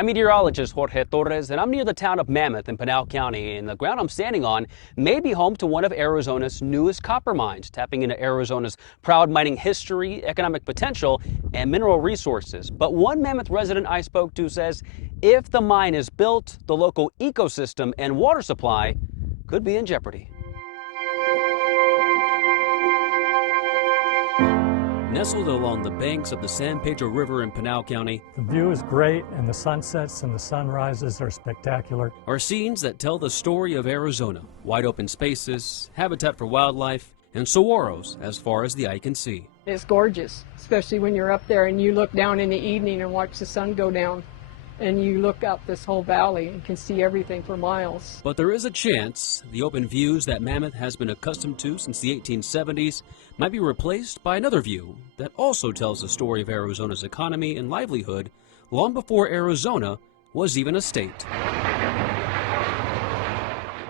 I'm meteorologist Jorge Torres, and I'm near the town of Mammoth in Pinal County, and the ground I'm standing on may be home to one of Arizona's newest copper mines, tapping into Arizona's proud mining history, economic potential, and mineral resources. But one Mammoth resident I spoke to says if the mine is built, the local ecosystem and water supply could be in jeopardy. Nestled along the banks of the San Pedro River in Pinal County, the view is great, and the sunsets and the sunrises are spectacular. Are scenes that tell the story of Arizona. Wide open spaces, habitat for wildlife, and saguaros as far as the eye can see. It's gorgeous, especially when you're up there and you look down in the evening and watch the sun go down. And you look up this whole valley and can see everything for miles. But there is a chance the open views that Mammoth has been accustomed to since the 1870s might be replaced by another view that also tells the story of Arizona's economy and livelihood long before Arizona was even a state.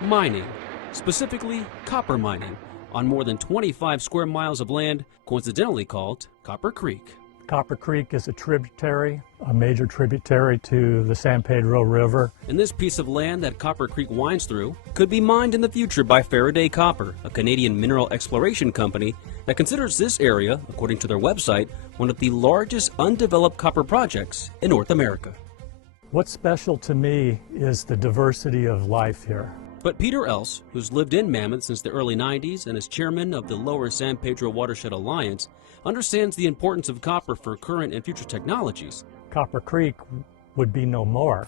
Mining, specifically copper mining, on more than 25 square miles of land, coincidentally called Copper Creek. Copper Creek is a major tributary to the San Pedro River. And this piece of land that Copper Creek winds through could be mined in the future by Faraday Copper, a Canadian mineral exploration company that considers this area, according to their website, one of the largest undeveloped copper projects in North America. What's special to me is the diversity of life here. But Peter Else, who's lived in Mammoth since the early 90s and is chairman of the Lower San Pedro Watershed Alliance, understands the importance of copper for current and future technologies. Copper Creek would be no more.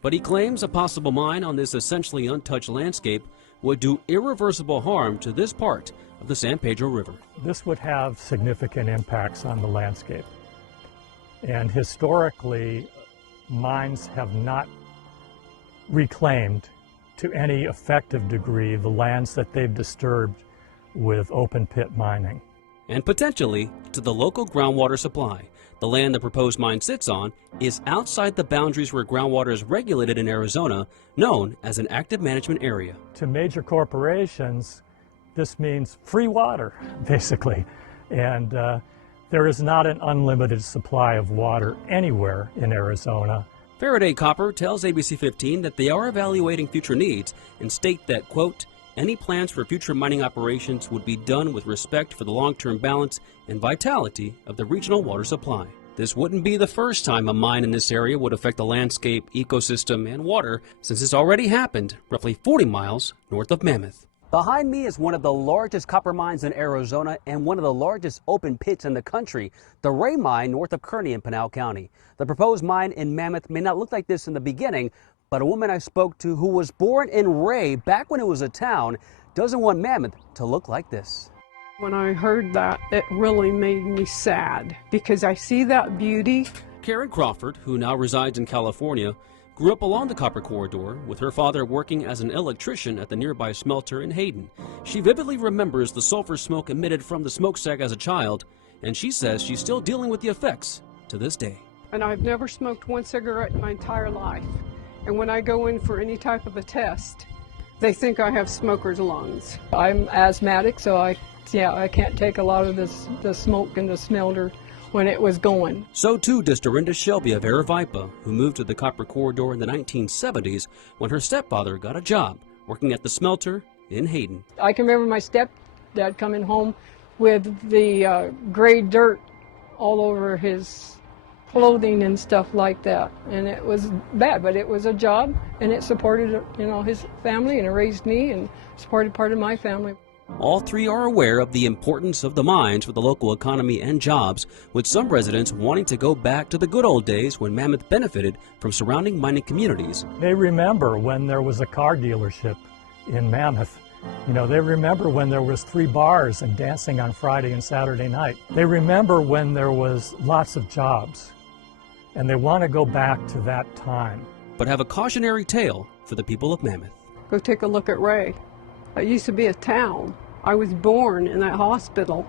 But he claims a possible mine on this essentially untouched landscape would do irreversible harm to this part of the San Pedro River. This would have significant impacts on the landscape. And historically, mines have not reclaimed to any effective degree the lands that they've disturbed with open pit mining. And potentially to the local groundwater supply. The land the proposed mine sits on is outside the boundaries where groundwater is regulated in Arizona, known as an active management area. To major corporations, this means free water, basically. And there is not an unlimited supply of water anywhere in Arizona. Faraday Copper tells ABC 15 that they are evaluating future needs and state that, quote, any plans for future mining operations would be done with respect for the long-term balance and vitality of the regional water supply. This wouldn't be the first time a mine in this area would affect the landscape, ecosystem, and water, since it's already happened roughly 40 miles north of Mammoth. Behind me is one of the largest copper mines in Arizona and one of the largest open pits in the country, the Ray Mine north of Kearney in Pinal County. The proposed mine in Mammoth may not look like this in the beginning, but a woman I spoke to who was born in Ray back when it was a town doesn't want Mammoth to look like this. When I heard that, it really made me sad because I see that beauty. Karen Crawford, who now resides in California, grew up along the copper corridor with her father working as an electrician at the nearby smelter in Hayden. She vividly remembers the sulfur smoke emitted from the smokestack as a child, and she says she's still dealing with the effects to this day. And I've never smoked one cigarette in my entire life. And when I go in for any type of a test, they think I have smoker's lungs. I'm asthmatic, so I can't take a lot of the smoke and the smelter when it was going. So too does Dorinda Shelby of Aravaipa, who moved to the copper corridor in the 1970s when her stepfather got a job working at the smelter in Hayden. I can remember my stepdad coming home with the gray dirt all over his clothing and stuff like that, and it was bad, but it was a job, and it supported, his family, and it raised me and supported part of my family. All three are aware of the importance of the mines for the local economy and jobs, with some residents wanting to go back to the good old days when Mammoth benefited from surrounding mining communities. They remember when there was a car dealership in Mammoth. They remember when there was 3 bars and dancing on Friday and Saturday night. They remember when there was lots of jobs, and they want to go back to that time. But have a cautionary tale for the people of Mammoth. Go take a look at Ray. It used to be a town. I was born in that hospital.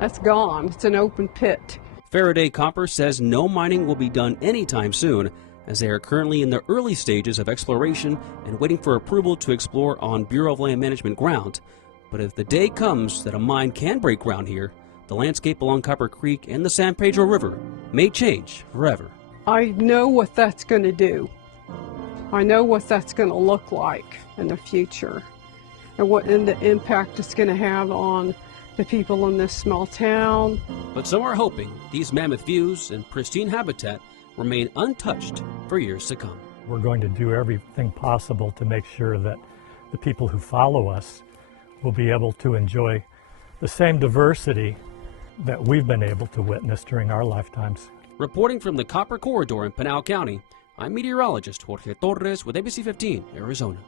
That's gone. It's an open pit. Faraday Copper says no mining will be done anytime soon, as they are currently in the early stages of exploration and waiting for approval to explore on Bureau of Land Management ground. But if the day comes that a mine can break ground here, the landscape along Copper Creek and the San Pedro River may change forever. I know what that's going to do. I know what that's going to look like in the future, and the impact it's going to have on the people in this small town. But some are hoping these mammoth views and pristine habitat remain untouched for years to come. We're going to do everything possible to make sure that the people who follow us will be able to enjoy the same diversity that we've been able to witness during our lifetimes. Reporting from the Copper Corridor in Pinal County, I'm meteorologist Jorge Torres with ABC 15, Arizona.